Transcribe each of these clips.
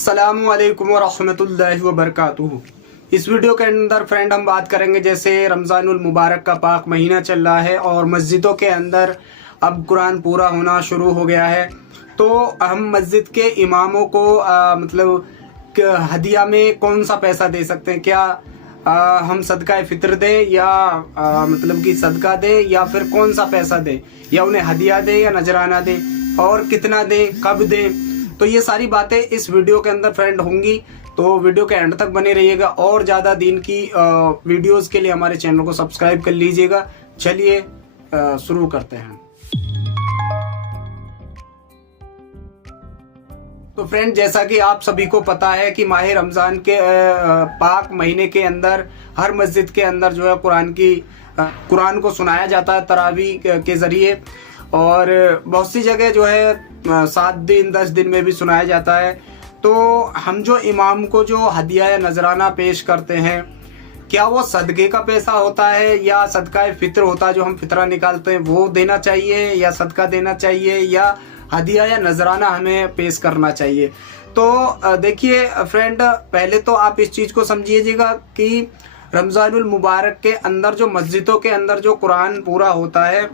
अस्सलामुअलैकुम वरहमतुल्लाहि वबरकातुहू। इस वीडियो के अंदर फ्रेंड हम बात करेंगे जैसे रमज़ानुल मुबारक का पाक महीना चल रहा है और मस्जिदों के अंदर अब कुरान पूरा होना शुरू हो गया है। तो हम मस्जिद के इमामों को हदिया में कौन सा पैसा दे सकते हैं? क्या हम सदका फितर दें या मतलब कि सदका दें या फिर कौन सा पैसा दें, या उन्हें हदिया दें या नजराना दें, और कितना दें, कब दें? तो ये सारी बातें इस वीडियो के अंदर फ्रेंड होंगी, तो वीडियो के एंड तक बने रहिएगा। और ज़्यादा दिन की वीडियोस के लिए हमारे चैनल को सब्सक्राइब कर लीजिएगा। चलिए शुरू करते हैं। तो फ्रेंड, जैसा कि आप सभी को पता है कि माह रमज़ान के पाक महीने के अंदर हर मस्जिद के अंदर जो है कुरान को सुनाया जाता है तरावी के ज़रिए, और बहुत सी जगह जो है 7 दिन 10 दिन में भी सुनाया जाता है। तो हम जो इमाम को जो हदिया या नजराना पेश करते हैं, क्या वो सदक़े का पैसा होता है या सदका फितर होता है, जो हम फितरा निकालते हैं वो देना चाहिए, या सदका देना चाहिए, या हदिया या नजराना हमें पेश करना चाहिए? तो देखिए फ्रेंड, पहले तो आप इस चीज़ को समझिएगा कि रमज़ानुल मुबारक के अंदर जो मस्जिदों के अंदर जो कुरान पूरा होता है,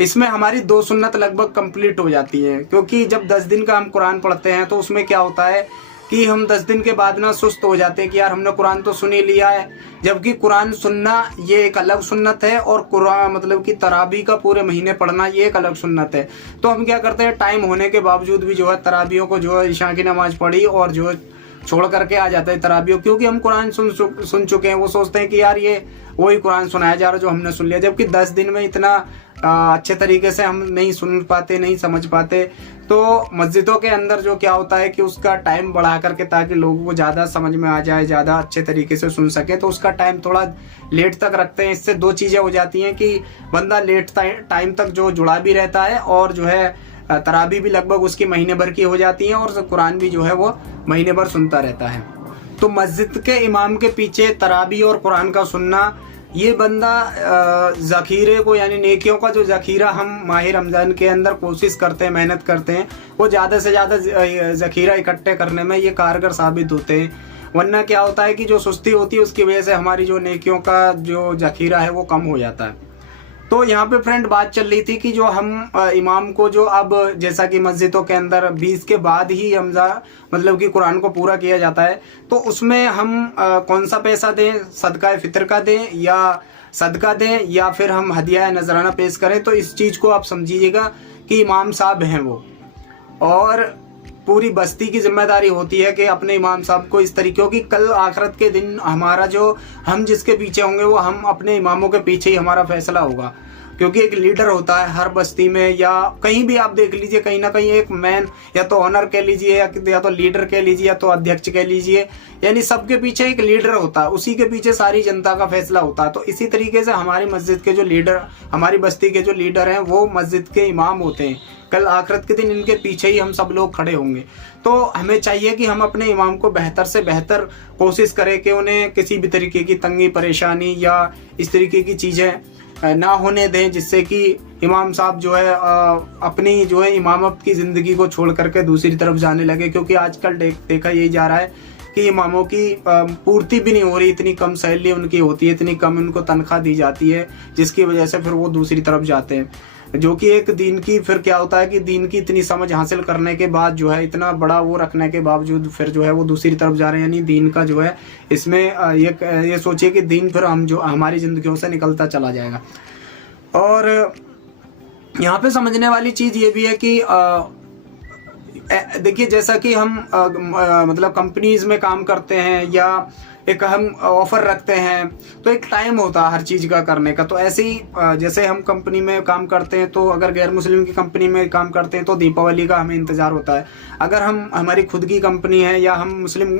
इसमें हमारी 2 सुन्नत लगभग कंप्लीट हो जाती है। क्योंकि जब 10 दिन का हम कुरान पढ़ते हैं तो उसमें क्या होता है कि हम 10 दिन के बाद ना सुस्त हो जाते हैं कि यार हमने कुरान तो सुन ही लिया है, जबकि कुरान सुनना ये एक अलग सुन्नत है और कुरान मतलब कि तरावी का पूरे महीने पढ़ना ये एक अलग सुन्नत है। तो हम क्या करते हैं, टाइम होने के बावजूद भी जो है तरावियों को जो है इशा की नमाज पढ़ी और जो है छोड़ करके आ जाते हैं तरावियों, क्योंकि हम कुरान सुन चुके हैं। वो सोचते हैं कि यार ये वही कुरान सुनाया जा रहा है जो हमने सुन लिया, जबकि 10 दिन में इतना अच्छे तरीके से हम नहीं सुन पाते, नहीं समझ पाते। तो मस्जिदों के अंदर जो क्या होता है कि उसका टाइम बढ़ा करके, ताकि लोगों को ज़्यादा समझ में आ जाए, ज़्यादा अच्छे तरीके से सुन सके, तो उसका टाइम थोड़ा लेट तक रखते हैं। इससे 2 चीज़ें हो जाती हैं कि बंदा लेट टाइम तक जो जुड़ा भी रहता है, और जो है तरावी भी लगभग उसकी महीने भर की हो जाती है, और कुरान भी जो है वो महीने भर सुनता रहता है। तो मस्जिद के इमाम के पीछे तरावी और कुरान का सुनना, ये बंदा ज़ख़ीरे को, यानी नेकियों का जो ज़ख़ीरा हम माह रमज़ान के अंदर कोशिश करते हैं, मेहनत करते हैं, वो ज़्यादा से ज़्यादा ज़ख़ीरा इकट्ठे करने में ये कारगर साबित होते हैं। वरना क्या होता है कि जो सुस्ती होती है उसकी वजह से हमारी जो नेकियों का जो ज़ख़ीरा है वो कम हो जाता है। तो यहाँ पे फ्रेंड बात चल रही थी कि जो हम इमाम को जो अब जैसा कि मस्जिदों के अंदर 20 के बाद ही मतलब कि कुरान को पूरा किया जाता है, तो उसमें हम कौन सा पैसा दें, सदका फितर का दें या सदका दें, या फिर हम हदिया या नजराना पेश करें? तो इस चीज़ को आप समझिएगा कि इमाम साहब हैं वो, और पूरी बस्ती की जिम्मेदारी होती है कि अपने इमाम साहब को इस तरीके की, कल आखिरत के दिन हमारा जो हम जिसके पीछे होंगे वो हम अपने इमामों के पीछे ही हमारा फैसला होगा। क्योंकि एक लीडर होता है हर बस्ती में, या कहीं भी आप देख लीजिए, कहीं ना कहीं एक मैन, या तो ऑनर कह लीजिए, या तो लीडर कह लीजिए, या तो अध्यक्ष कह लीजिए, यानी सबके पीछे एक लीडर होता है, उसी के पीछे सारी जनता का फैसला होता है। तो इसी तरीके से हमारी मस्जिद के जो लीडर, हमारी बस्ती के जो लीडर हैं, वो मस्जिद के इमाम होते हैं। कल आखिरत के दिन इनके पीछे ही हम सब लोग खड़े होंगे। तो हमें चाहिए कि हम अपने इमाम को बेहतर से बेहतर कोशिश करें कि उन्हें किसी भी तरीके की तंगी परेशानी या इस तरीके की चीज़ें ना होने दें, जिससे कि इमाम साहब जो है अपनी जो है इमामत की ज़िंदगी को छोड़ करके दूसरी तरफ जाने लगे। क्योंकि आजकल देखा यही जा रहा है कि इमामों की पूर्ति भी नहीं हो रही, इतनी कम सैलरी उनकी होती है, इतनी कम उनको तनख्वाह दी जाती है, जिसकी वजह से फिर वो दूसरी तरफ जाते हैं। जो कि एक दीन की, फिर क्या होता है कि दीन की इतनी समझ हासिल करने के बाद जो है, इतना बड़ा वो रखने के बावजूद फिर जो है वो दूसरी तरफ जा रहे हैं। यानी दीन का जो है इसमें ये सोचिए कि दीन फिर हम जो हमारी ज़िंदगियों से निकलता चला जाएगा। और यहाँ पे समझने वाली चीज़ ये भी है कि देखिए, जैसा कि हम मतलब कंपनीज़ में काम करते हैं या एक हम ऑफ़र रखते हैं, तो एक टाइम होता है हर चीज़ का करने का। तो ऐसे ही जैसे हम कंपनी में काम करते हैं, तो अगर गैर मुस्लिम की कंपनी में काम करते हैं तो दीपावली का हमें इंतज़ार होता है। अगर हम हमारी खुद की कंपनी है या हम मुस्लिम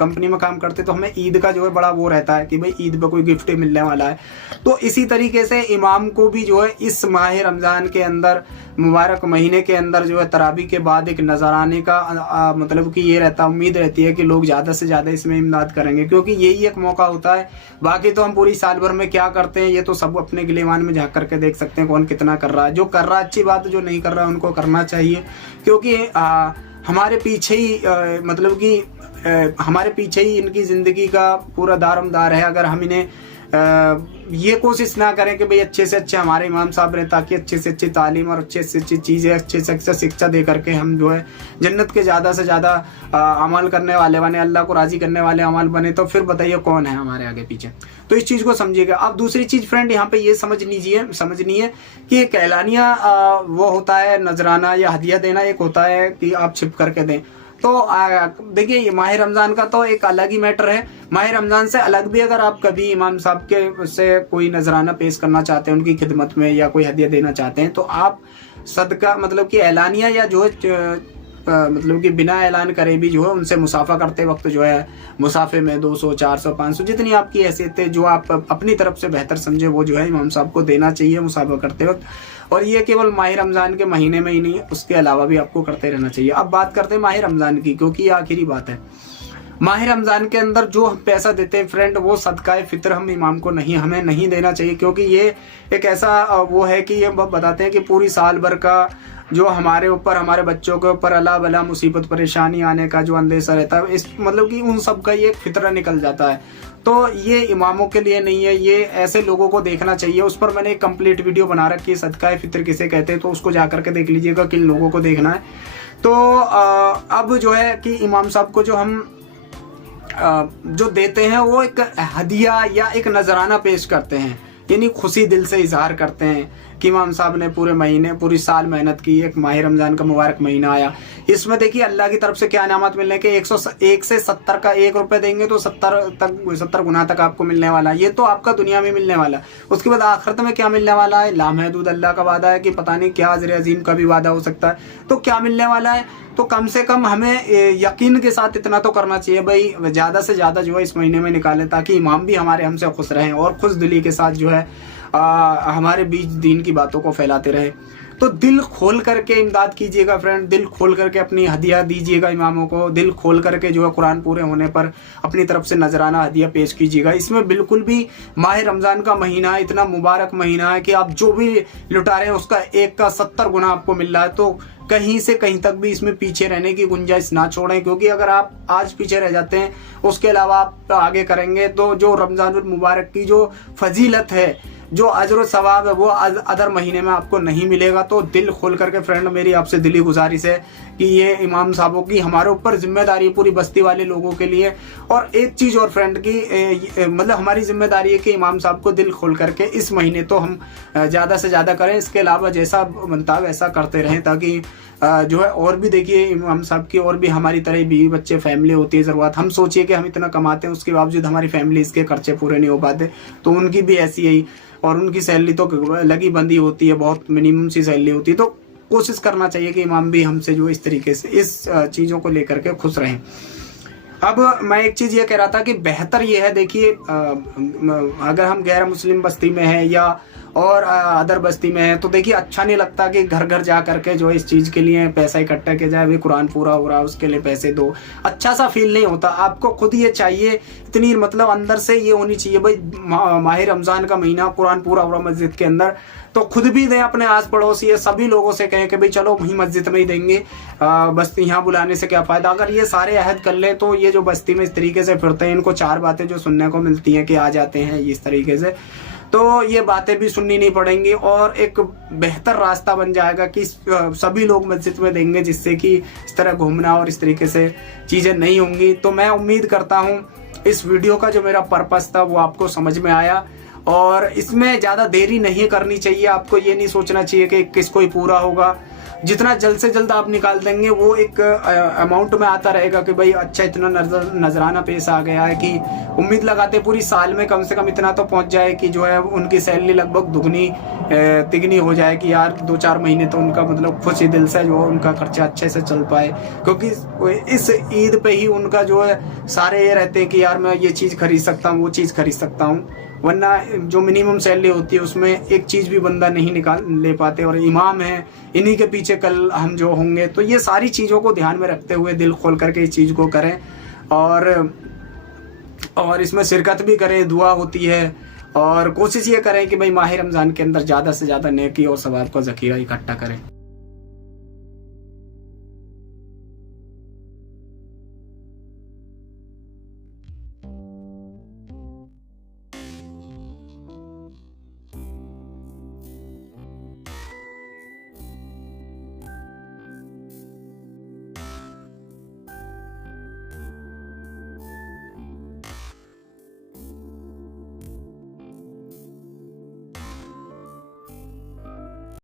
कंपनी में काम करते हैं तो हमें ईद का जो है बड़ा वो रहता है कि भाई ईद पर कोई गिफ्ट मिलने वाला है। तो इसी तरीके से इमाम को भी जो है इस माह रमज़ान के अंदर, मुबारक महीने के अंदर जो है तरावी के बाद एक नजराने का मतलब कि ये रहता, उम्मीद रहती है कि लोग ज़्यादा से ज़्यादा इसमें इमदाद करेंगे, क्योंकि यही एक मौका होता है। बाकी तो हम पूरी साल भर में क्या करते हैं ये तो सब अपने गिलेवान में झाँक करके देख सकते हैं कौन कितना कर रहा है। जो कर रहा है अच्छी बात है, जो नहीं कर रहा है उनको करना चाहिए। क्योंकि हमारे पीछे ही मतलब कि हमारे पीछे ही इनकी ज़िंदगी का पूरा दारोमदार है। अगर हम इन्हें ये कोशिश ना करें कि भाई अच्छे से अच्छे हमारे इमाम साहब रहे, ताकि अच्छे से अच्छी तालीम और अच्छे से अच्छी चीज़ें, अच्छे से अच्छी शिक्षा दे करके हम जो है जन्नत के ज़्यादा से ज़्यादा अमल करने वाले बने, अल्लाह को राज़ी करने वाले अमल बने, तो फिर बताइए कौन है हमारे आगे पीछे। तो इस चीज़ को समझिएगा। अब दूसरी चीज़ फ्रेंड यहाँ पे ये समझनी है कि कहलानिया वो होता है नजराना या हदिया देना, एक होता है कि आप छिप करके दें। तो देखिए माह रमज़ान का तो एक अलग ही मैटर है। माह रमज़ान से अलग भी अगर आप कभी इमाम साहब के से कोई नजराना पेश करना चाहते हैं उनकी खिदमत में, या कोई हदिया देना चाहते हैं, तो आप सदका मतलब कि ऐलानिया या जो है मतलब कि बिना ऐलान करे भी जो है उनसे मुसाफा करते वक्त जो है मुसाफे में 200, 400, 500 जितनी आपकी हैसियत है, जो आप अपनी तरफ से बेहतर समझे, वो जो है इमाम साहब को देना चाहिए मुसाफा करते वक्त। और ये केवल माह रमज़ान के महीने में ही नहीं, उसके अलावा भी आपको करते रहना चाहिए। अब बात करते हैं माह रमज़ान की, क्योंकि ये आखिरी बात है। माह रमज़ान के अंदर जो हम पैसा देते हैं फ्रेंड, वो सदकाए फितर हम इमाम को हमें नहीं देना चाहिए, क्योंकि ये एक ऐसा वो है कि ये बताते हैं कि पूरी साल भर का जो हमारे ऊपर, हमारे बच्चों के ऊपर अला बला मुसीबत परेशानी आने का जो अंदेशा रहता है, इस मतलब कि उन सब का ये फितरा निकल जाता है। तो ये इमामों के लिए नहीं है, ये ऐसे लोगों को देखना चाहिए। उस पर मैंने एक कंप्लीट वीडियो बना रखी है, सदकाए फितर किसे कहते हैं, तो उसको जा करके देख लीजिएगा किन लोगों को देखना है। तो अब जो है कि इमाम साहब को जो हम जो देते हैं वो एक हदिया या एक नजराना पेश करते हैं, यानी खुशी दिल से इजहार करते हैं कि इमाम साहब ने पूरे महीने, पूरी साल मेहनत की, एक माह रमज़ान का मुबारक महीना आया, इसमें देखिए अल्लाह की तरफ से क्या इनामत मिलने के 101 से 70 का 1 रुपये देंगे तो 70 गुना तक आपको मिलने वाला है। ये तो आपका दुनिया में मिलने वाला है। उसके बाद आखिरत में क्या मिलने वाला है, लामहदूद अल्लाह का वादा है कि पता नहीं क्या अजर अजीम का भी वादा हो सकता है। तो क्या मिलने वाला है, तो कम से कम हमें यकीन के साथ इतना तो करना चाहिए भाई, ज़्यादा से ज़्यादा जो है इस महीने में निकालें, ताकि इमाम भी हमारे हमसे खुश रहें और खुश दिली के साथ जो है हमारे बीच दीन की बातों को फैलाते रहे। तो दिल खोल करके इमदाद कीजिएगा फ्रेंड, दिल खोल करके अपनी हदिया दीजिएगा इमामों को, दिल खोल करके जो है कुरान पूरे होने पर अपनी तरफ से नजराना हदिया पेश कीजिएगा। इसमें बिल्कुल भी माह रमज़ान का महीना है, इतना मुबारक महीना है कि आप जो भी लुटा रहे हैं उसका 1 का 70 गुना आपको मिल रहा है। तो कहीं से कहीं तक भी इसमें पीछे रहने की गुंजाइश ना छोड़ें, क्योंकि अगर आप आज पीछे रह जाते हैं उसके अलावा आप आगे करेंगे तो जो रमज़ानुल मुबारक की जो फजीलत है, जो अजर सवाब है, वो अदर महीने में आपको नहीं मिलेगा। तो दिल खोल करके फ्रेंड मेरी आपसे दिली गुजारिश है कि ये इमाम साहबों की हमारे ऊपर जिम्मेदारी है, पूरी बस्ती वाले लोगों के लिए। और एक चीज़ और फ्रेंड की मतलब हमारी जिम्मेदारी है कि इमाम साहब को दिल खोल करके इस महीने तो हम ज़्यादा से ज़्यादा करें, इसके अलावा जैसा बनता है वैसा करते रहें, ताकि जो है और भी देखिए इमाम साहब की और भी हमारी तरह बीवी बच्चे फैमिली होती है ज़रूरत। हम सोचिए कि हम इतना कमाते हैं, उसके बावजूद हमारी फैमिली इसके खर्चे पूरे नहीं हो पाते, तो उनकी भी ऐसी ही, और उनकी सैलरी तो लगी बंदी होती है, बहुत मिनिमम सी सैलरी होती है। तो कोशिश करना चाहिए कि इमाम भी हमसे जो इस तरीके से इस चीज़ों को लेकर के खुश रहें। अब मैं एक चीज़ ये कह रहा था कि बेहतर ये है, देखिए अगर हम गैर मुस्लिम बस्ती में हैं या और अदर बस्ती में है, तो देखिए अच्छा नहीं लगता कि घर घर जा करके जो इस चीज़ के लिए पैसा इकट्ठा किया जाए, भाई कुरान पूरा हो रहा है उसके लिए पैसे दो, अच्छा सा फील नहीं होता। आपको खुद ये चाहिए, इतनी मतलब अंदर से ये होनी चाहिए भाई माह रमज़ान का महीना, कुरान पूरा हो रहा मस्जिद के अंदर, तो खुद भी दें, अपने आस पड़ोसी ये सभी लोगों से कहें कि भाई चलो वहीं मस्जिद में ही देंगे, बस्ती यहाँ बुलाने से क्या फ़ायदा। अगर ये सारे अहद कर ले तो ये जो बस्ती में इस तरीके से फिरते हैं, इनको 4 बातें जो सुनने को मिलती हैं कि आ जाते हैं इस तरीके से, तो ये बातें भी सुननी नहीं पड़ेंगी और एक बेहतर रास्ता बन जाएगा कि सभी लोग मस्जिद में देंगे, जिससे कि इस तरह घूमना और इस तरीके से चीज़ें नहीं होंगी। तो मैं उम्मीद करता हूँ इस वीडियो का जो मेरा पर्पस था वो आपको समझ में आया, और इसमें ज़्यादा देरी नहीं करनी चाहिए। आपको ये नहीं सोचना चाहिए कि किसको ही पूरा होगा, जितना जल्द से जल्द आप निकाल देंगे वो एक अमाउंट में आता रहेगा कि भाई अच्छा इतना नजराना पेश आ गया है, कि उम्मीद लगाते पूरी साल में कम से कम इतना तो पहुंच जाए कि जो है उनकी सैलरी लगभग दुगनी तिगनी हो जाए, कि यार 2-4 महीने तो उनका मतलब खुशी दिल से जो उनका खर्चा अच्छे से चल पाए। क्योंकि इस ईद पे ही उनका जो है सारे ये रहते हैं कि यार मैं ये चीज़ खरीद सकता हूँ, वो चीज़ खरीद सकता हूँ, वरना जो मिनिमम सैलरी होती है उसमें एक चीज़ भी बंदा नहीं निकाल ले पाते, और इमाम है, इन्हीं के पीछे कल हम जो होंगे। तो ये सारी चीज़ों को ध्यान में रखते हुए दिल खोल करके इस चीज़ को करें, और इसमें शिरकत भी करें, दुआ होती है, और कोशिश ये करें कि भाई माह रमज़ान के अंदर ज़्यादा से ज़्यादा नेकी और सवाब का ज़ख़ीरा इकट्ठा करें।